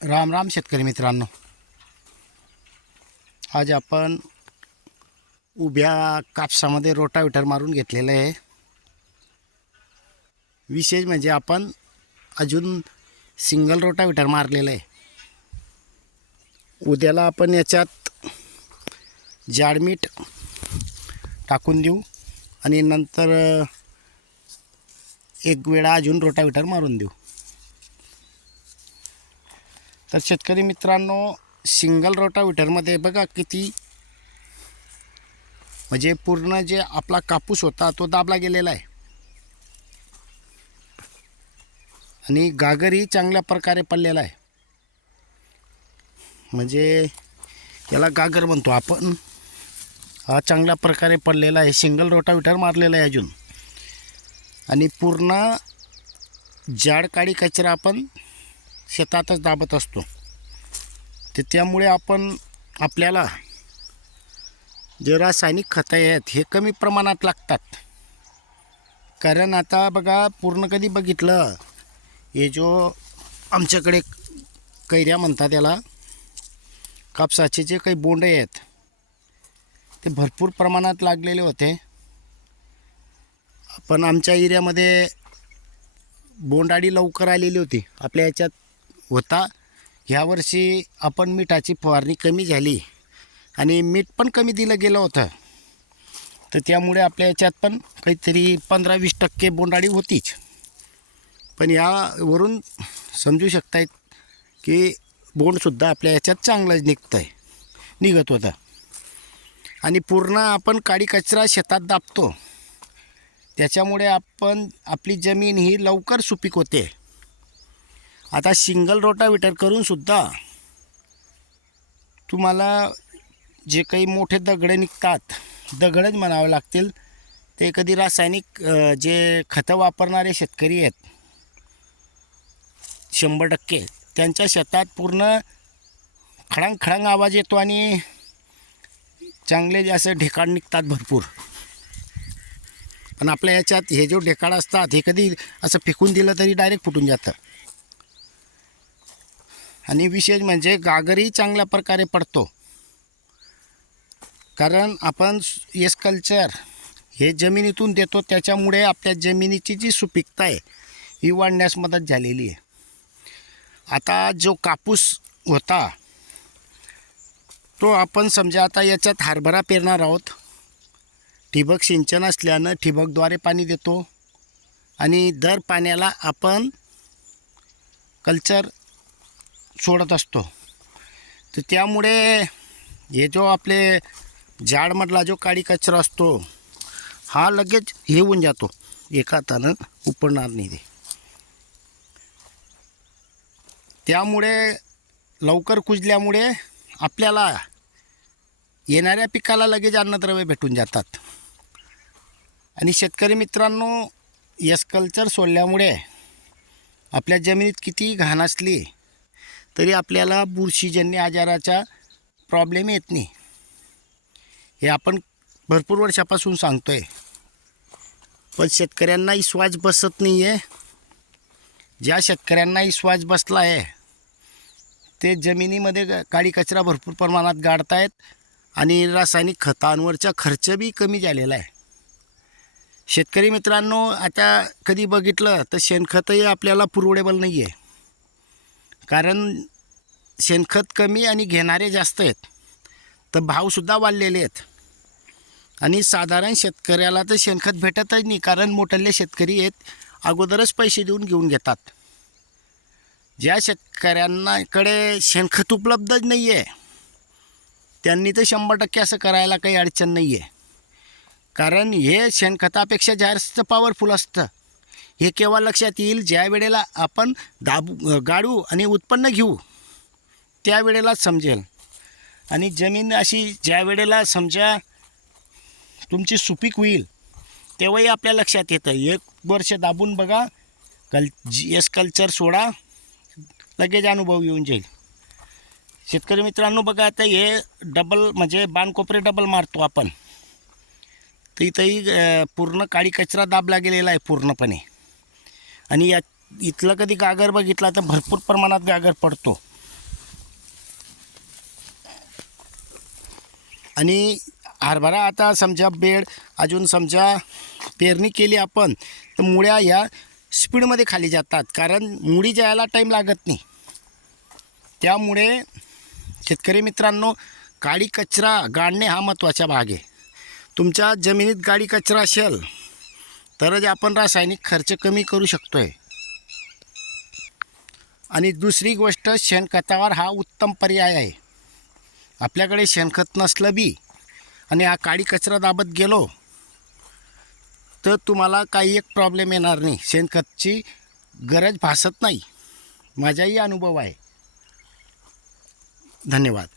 राम राम शेतकरी मित्रांनो. आज आपण उभ्या कापसामध्ये रोटावेटर मारून घेतलेलं आहे. विशेष म्हणजे आपण अजून सिंगल रोटावेटर मारलेलं आहे. उद्याला आपण याच्यात जाडमीठ टाकून देऊ आणि नंतर एक वेळा अजून रोटावेटर मारून देऊ. तर शेतकरी मित्रांनो सिंगल रोटाविटरमध्ये बघा किती म्हणजे पूर्ण जे आपला कापूस होता तो दाबला गेलेला आहे. आणि गागरही चांगल्या प्रकारे पडलेला आहे. म्हणजे याला गागर म्हणतो आपण. हा चांगल्या प्रकारे पडलेला आहे. सिंगल रोटाविटर मारलेला आहे अजून. आणि पूर्ण जाड काळी कचरा आपण शेतातच दाबत असतो. तर त्यामुळे आपण आपल्याला जे रासायनिक खतं आहेत हे कमी प्रमाणात लागतात. कारण आता बघा पूर्ण कधी बघितलं हे जो आमच्याकडे कैऱ्या म्हणतात त्याला कापसाचे जे काही बोंडे आहेत ते भरपूर प्रमाणात लागलेले होते. पण आमच्या एरियामध्ये बोंडाडी लवकर आलेली होती. आपल्या याच्यात होता. ह्यावर्षी आपण मिठाची फवारणी कमी झाली आणि मीठ पण कमी दिलं गेलं होतं. तर त्यामुळे आपल्या याच्यात पण काहीतरी पंधरा वीस टक्के बोंडाळी होतीच. पण यावरून समजू शकतायत की बोंडसुद्धा आपल्या याच्यात चांगलंच निघतं आहे निघत होतं. आणि पूर्ण आपण काडी कचरा शेतात दाबतो. त्याच्यामुळे आपण आपली जमीन ही लवकर सुपीक होते. आता सिंगल रोटावेटर करूनसुद्धा तुम्हाला जे काही मोठे दगड निघतात दगडच म्हणावे लागतील. ते कधी रासायनिक जे खतं वापरणारे शेतकरी आहेत शंभर टक्के त्यांच्या शेतात पूर्ण खळांग खळांग आवाज येतो आणि चांगले जे असं ढेकाळ निघतात भरपूर. पण आपल्या याच्यात हे जो ढेकाळ असतात हे कधी असं फेकून दिलं तरी डायरेक्ट फुटून जातं. आणि विशेष म्हणजे गागरही चांगल्या प्रकारे पडतो. कारण आपण एस कल्चर हे जमिनीतून देतो त्याच्यामुळे आपल्या जमिनीची जी सुपीकता आहे ही वाढण्यास मदत झालेली आहे. आता जो कापूस होता तो आपण समजा आता याच्यात हरभरा पेरणार आहोत. ठिबक सिंचन असल्यानं ठिबकद्वारे पाणी देतो. आणि दर पाण्याला आपण कल्चर सोडत असतो. तर त्यामुळे हे जो आपले झाडमधला जो काळी कचरा असतो हा लगेच हे होऊन जातो. एका हातानं उपडणार नाही ते. त्यामुळे लवकर कुजल्यामुळे आपल्याला येणाऱ्या पिकाला लगेच अन्नद्रव्य भेटून जातात. आणि शेतकरी मित्रांनो यस कल्चर सोडल्यामुळे आपल्या जमिनीत किती घाण असली तरी आपल्याला बुरशीजन्य आजाराचा प्रॉब्लेम येत नाही. हे आपण भरपूर वर्षापासून सांगतो आहे पण शेतकऱ्यांना विश्वास बसत नाही आहे ज्या शेतकऱ्यांना विश्वास बसला आहे ते जमिनीमध्ये ग- काळी कचरा भरपूर प्रमाणात गाडतायत आणि रासायनिक खतांवरचा खर्च बी कमी झालेला आहे. शेतकरी मित्रांनो आता कधी बघितलं तर शेणखतही आपल्याला पुरवडेबल नाही आहे कारण शेणखत कमी आणि घेणारे जास्त आहेत. तर भावसुद्धा वाढलेले आहेत. आणि साधारण शेतकऱ्याला तर शेणखत भेटतच नाही कारण मोठले शेतकरी आहेत अगोदरच पैसे देऊन घेऊन घेतात. ज्या शेतकऱ्यांनाकडे शेणखत उपलब्धच नाही आहे त्यांनी तर शंभर टक्के असं करायला काही अडचण नाही आहे कारण हे शेणखतापेक्षा जास्त पॉवरफुल असतं. हे केव्हा लक्षात येईल? ज्या वेळेला आपण दाबू गाडू आणि उत्पन्न घेऊ त्या वेळेलाच समजेल. आणि जमीन अशी ज्या वेळेला समजा तुमची सुपीक होईल तेव्हाही आपल्या लक्षात येतं. एक वर्ष दाबून बघा कल जी एस कल्चर सोडा लगेच अनुभव येऊन जाईल. शेतकरी मित्रांनो बघा आता हे डबल म्हणजे बाणकोपरे डबल मारतो आपण. तर इथंही पूर्ण काळी कचरा दाबला गेलेला आहे पूर्णपणे. आणि या इथला कधी गागर बघितला तर भरपूर प्रमाणात गागर पडतो. आणि हरभरा आता समजा बेड अजून समजा पेरणी केली आपण तर मुळ्या ह्या स्पीडमध्ये खाली जातात कारण मुळी जायला टाईम लागत नाही. त्यामुळे शेतकरी मित्रांनो गाडी कचरा गाडणे हा महत्त्वाचा भाग आहे. तुमच्या जमिनीत गाडी कचरा असेल तरच आपण रासायनिक खर्च कमी करू शकतो आहे आणि दुसरी गोष्ट शेणखतावर हा उत्तम पर्याय आहे. आपल्याकडे शेणखत नसलं बी आणि हा काळी कचरा दाबत गेलो तर तुम्हाला काही एक प्रॉब्लेम येणार नाही. शेणखतची गरज भासत नाही. माझाही अनुभव आहे. धन्यवाद.